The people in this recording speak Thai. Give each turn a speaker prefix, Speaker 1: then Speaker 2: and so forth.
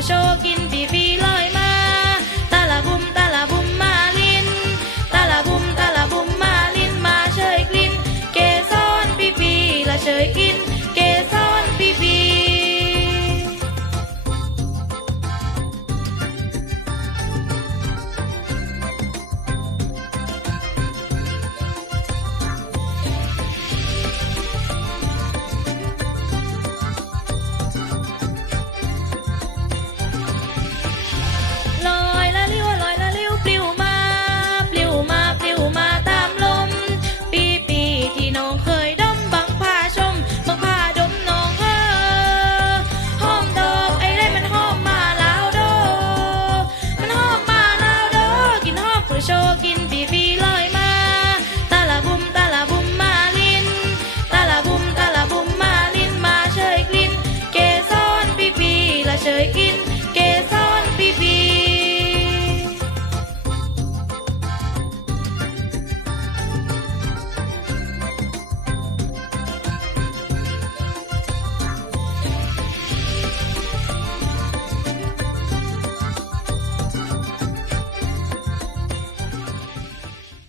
Speaker 1: 正気 โชกินปีปีลอยมาตาละบุมตาละบุมมาลินตาละบุมตาละบุมมาลินมาเฉยกลินเกซ้อนปีปีละเฉยกิน